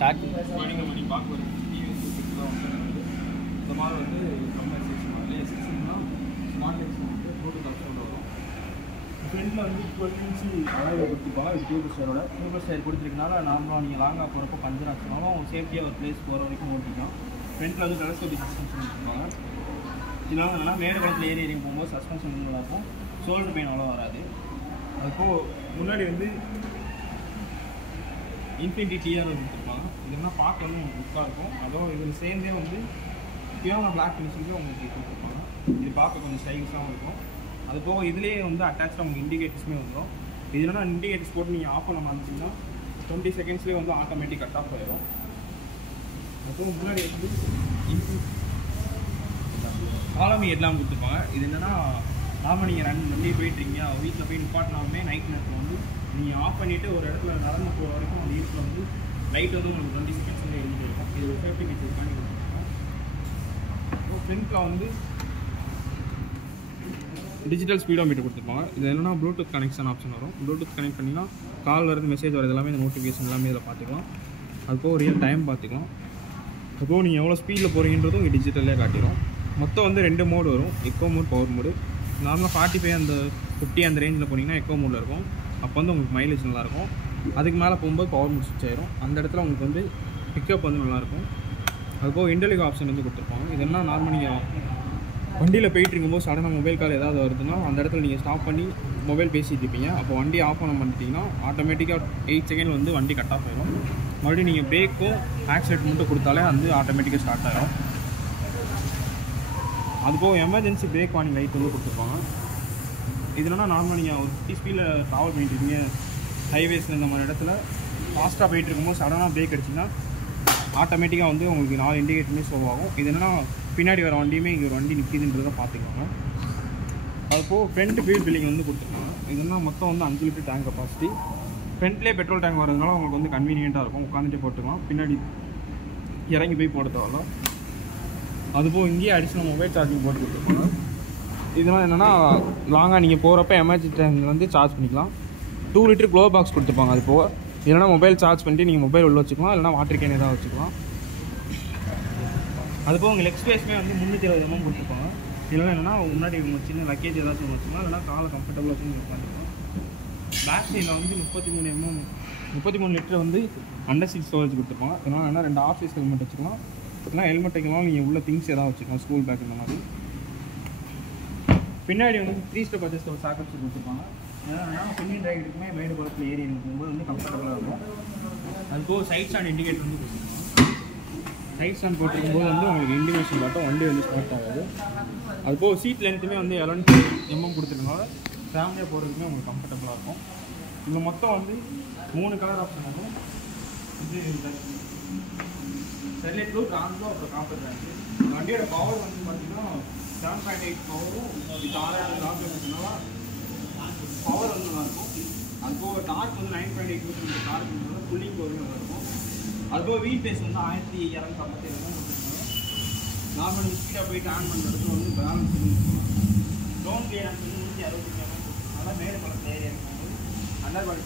Start மணி பார்க்க ஒரு TVS இந்த மாதிரி வந்து கம்பெனி செக்ஷன் வரல எஸ்எஸ்னா ஸ்மார்ட் எக்ஸ் வந்து ப்ளூடூத் ஆப்ஷனோட வரும். ஃப்ரெண்டில் வந்து 12 இன்ச்சு அலாய் கொடுத்துருப்பாங்க. இது டியூப் ஸ்டேரோட டியூப் ஸ்டேர் கொடுத்துருக்கனால நார்மலாக நீங்கள் லாங்காக போகிறப்போ பஞ்சர் ஆச்சுனாலும் சேஃப்டியாக ஒரு பிளேஸ் போகிற வரைக்கும் ஓட்டிக்கலாம். ஃப்ரெண்டில் வந்து டெலஸ்கோபிக் சஸ்பென்ஷன் கொடுத்துருப்பாங்க. இதெல்லாம் என்னன்னா மேடு காலத்தில் ஏறி போகும்போது சஸ்பென்ஷன் நல்லா இருக்கும். ஷோல்டர் பெயின் அவ்வளோ வராது. அதுப்போது முன்னாடி வந்து இன்ஃபினிட்டி டிஆர் கொடுத்துருப்பாங்க. இது என்ன பார்க்க வந்து உங்களுக்கு புக்காக இருக்கும். அதுவும் இதில் சேர்ந்தே வந்து பியோனா பிளாக் ஃபினிஷிங்கு உங்களுக்கு கொடுத்துருப்பாங்க. இது பார்க்க கொஞ்சம் ஸ்டைலிஷாகவும் இருக்கும். அது போக இதுலேயே வந்து அட்டாச்சாக உங்களுக்கு இண்டிகேட்டர்ஸுமே வந்துடும். இதுனா இண்டிகேட்டர்ஸ் போட்டு நீங்கள் ஆஃப் பண்ண மாட்டீங்கன்னா 20 செகண்ட்ஸ்லேயே வந்து ஆட்டோமேட்டிக் கட் ஆஃப் ஆயிடும். அதுவும் முன்னாடி வந்து காலமி எல்லாம் கொடுத்துருப்பாங்க. இது என்னென்னா நாம நீங்கள் வண்டி போயிட்டுருக்கீங்க வீட்டில் போய் நிப்பாட்டினாலுமே நைட் நேரத்தில் வந்து நீங்கள் ஆஃப் பண்ணிவிட்டு ஒரு இடத்துல நடந்து போகிற வரைக்கும் அந்த வீட்டில் வந்து லைட் வந்து உங்களுக்கு 20 செகண்ட்ஸ் வந்து எழுதி இருக்கும். இது ஒரு சேஃப்டி ஃபீச்சர் பண்ணி கொடுத்துருக்கோம். ஃப்ரண்ட்டில் வந்து டிஜிட்டல் ஸ்பீடோமீட்டர் கொடுத்துருப்பாங்க. இது என்னென்னா ப்ளூடூத் கனெக்ஷன் ஆப்ஷன் வரும். ப்ளூடூத் கனெக்ட் பண்ணிங்கன்னா கால் வருது மெசேஜ் வருது எல்லாமே இந்த நோட்டிஃபிகேஷன் எல்லாமே இதில் பார்த்துக்கலாம். அதுப்போக ரியல் டைம் பார்த்துக்கலாம். அதுப்போக நீங்கள் எவ்வளோ ஸ்பீடில் போகிறீங்கன்றதும் இங்கே டிஜிட்டல்லே காட்டிடும். மொத்தம் வந்து 2 மோடு வரும். Eco mode, power mode. நார்மலாக 45 அந்த 50 அந்த ரேஞ்சில் போனீங்கன்னா எக்கோ மோடில் இருக்கும். அப்போ வந்து உங்களுக்கு மைலேஜ் நல்லாயிருக்கும். அதுக்கு மேலே போகும்போது பவர் மோட் ஸ்விட்ச் ஆயிரும். அந்த இடத்துல உங்களுக்கு வந்து பிக்கப் வந்து நல்லாயிருக்கும். அதுபோக இன்டெலிகோ ஆப்ஷன் வந்து கொடுத்துருப்பாங்க. இது என்ன நார்மல் நீங்கள் வண்டியில் போயிட்டு இருக்கும்போது சடனாக மொபைல் கால் ஏதாவது வருதுன்னா அந்த இடத்துல நீங்கள் ஸ்டாப் பண்ணி மொபைல் பேசிகிட்டு இருப்பீங்க. அப்போ வண்டி ஆஃப் பண்ண பண்ணிட்டீங்கன்னா ஆட்டோமேட்டிக்காக 8 செகண்ட் வந்து வண்டி கட் ஆஃப் ஆயிடும். மறுபடியும் நீங்கள் பிரேக்கும் ஆக்சிலேட் மட்டும் கொடுத்தாலே வந்து ஆட்டோமேட்டிக்காக ஸ்டார்ட் ஆகிடும். அதுபோக எமர்ஜென்சி பிரேக் வார்னிங் லைட் வந்து கொடுத்துருப்பாங்க. இது என்னன்னா நார்மலாக நீங்கள் ஒரு 50 ஸ்பீடில் ட்ராவல் பண்ணிட்டு இருக்கீங்க ஹைவேஸில் இந்த மாதிரி இடத்துல ஃபாஸ்ட்டாக போயிட்டு இருக்கும்போது சடனாக பிரேக் அடிச்சிங்கன்னா ஆட்டோமேட்டிக்காக வந்து உங்களுக்கு 4 இண்டிகேட்டருமே ஷோ ஆகும். இது என்னென்னா பின்னாடி வர வண்டியுமே இங்கே ஒரு வண்டி நிற்கிதுன்றதை பார்த்துக்கோங்க. அதுபோக ஃப்ரண்ட் ஃபியூல் ஃபில்லிங் வந்து கொடுத்துருக்காங்க. இதுனா மொத்தம் வந்து 5 லிட்டர் டேங்க் கெப்பாசிட்டி. ஃப்ரண்ட்லேயே பெட்ரோல் டேங்க் வரதுனால உங்களுக்கு வந்து கன்வீனியண்ட்டாக இருக்கும். உட்காந்துட்டே போட்டுக்கலாம். பின்னாடி இறங்கி போய் போட தேவையில்ல. அதுபோக இங்கேயே அடிஷ்னல் மொபைல் சார்ஜிங் போட்டு கொடுத்துருப்பாங்க. இதெல்லாம் என்னென்னா லாங்காக நீங்கள் போகிறப்ப எமர்ஜென்சி டைமில் வந்து சார்ஜ் பண்ணிக்கலாம். 2 லிட்டர் க்ளோ பாக்ஸ் கொடுத்துருப்பாங்க. அது போக இல்லைனா மொபைல் சார்ஜ் பண்ணிட்டு நீங்கள் மொபைல் உள்ள வச்சுக்கலாம். இல்லைனா வாட்டர் கேன் ஏதாவது வச்சுக்கலாம். அதுபோக உங்கள் லெக் ஸ்பேஸுமே வந்து 320 mm கொடுத்துருப்பாங்க. இதெல்லாம் என்னென்னா முன்னாடி உங்கள் சின்ன லக்கேஜ் ஏதாச்சும் வச்சுக்கலாம். இல்லைனா காலை கம்ஃபர்டபுளாக வச்சு நீங்கள் உட்காந்துக்கலாம். பேக் சைடில் வந்து 33 லிட்டர் வந்து அண்டர் சீட் ஸ்டோரேஜ் கொடுத்துருப்பாங்க. இதனால் என்ன 2 ஆஃபீஸ் ஹெல்மெட் வச்சுக்கலாம். இல்லைனா ஹெல்மெட் வைக்கலாம். நீங்கள் உள்ள திங்ஸ் ஏதாவது வச்சுக்கலாம். ஸ்கூல் பேக் இந்த மாதிரி. பின்னாடி வந்து 3 ஸ்டெப் அட்ஜஸ்ட் ஒரு சாக்கெட்ஸ் கொடுத்துருப்பாங்க. ஏன்னா பின்னின் ரைடுக்குமே மேடு குளத்தில் ஏறி இருக்கும்போது வந்து கம்ஃபர்டபுளாக இருக்கும். அதுபோக சைட் ஸ்டாண்ட் இண்டிகேட்டர் வந்து கொடுத்துருப்பாங்க. சைட் ஸ்டாண்ட் போட்டிருக்கும்போது வந்து உங்களுக்கு இண்டிகேஷன் காட்டும். வண்டி வந்து ஸ்டார்ட் ஆகாது. அதுபோக சீட் லென்த்துமே வந்து 11 mm கொடுத்துருக்கனால ஃபேமிலியாக போகிறதுக்குமே உங்களுக்கு கம்ஃபர்டபுளாக இருக்கும். இதில் மொத்தம் வந்து 3 கலர் ஆப்ஷன் இருக்கும். இது ஸ்டெர்லைட் ப்ளூ, ட்ரான்ஸ்லோ, அப்புறம் காப்பர் பிராண்டு. வண்டியோட பவர் வந்து பார்த்தீங்கன்னா 7.8 பவரும் இது 6000 ஆர்பிஎம்னால பவர் வந்து நல்லாயிருக்கும். அதுபோக டார்க் வந்து 9.8 நியூட்டன் டார்க் வந்து புல்லிங் பவரும் நல்லாயிருக்கும். அதுபோக வீல் பேஸ் வந்து 1257 கொடுத்துருக்காங்க. நார்மல் ஸ்பீடாக போயிட்டு ஆன் பண்ணுறதுக்கு வந்து பேலன்ஸ் லோன் கிளியரன்ஸ் வந்து 160 நல்லா மேடு பழத்தில் ஏறி இருக்கும்போது அண்டர் பாடி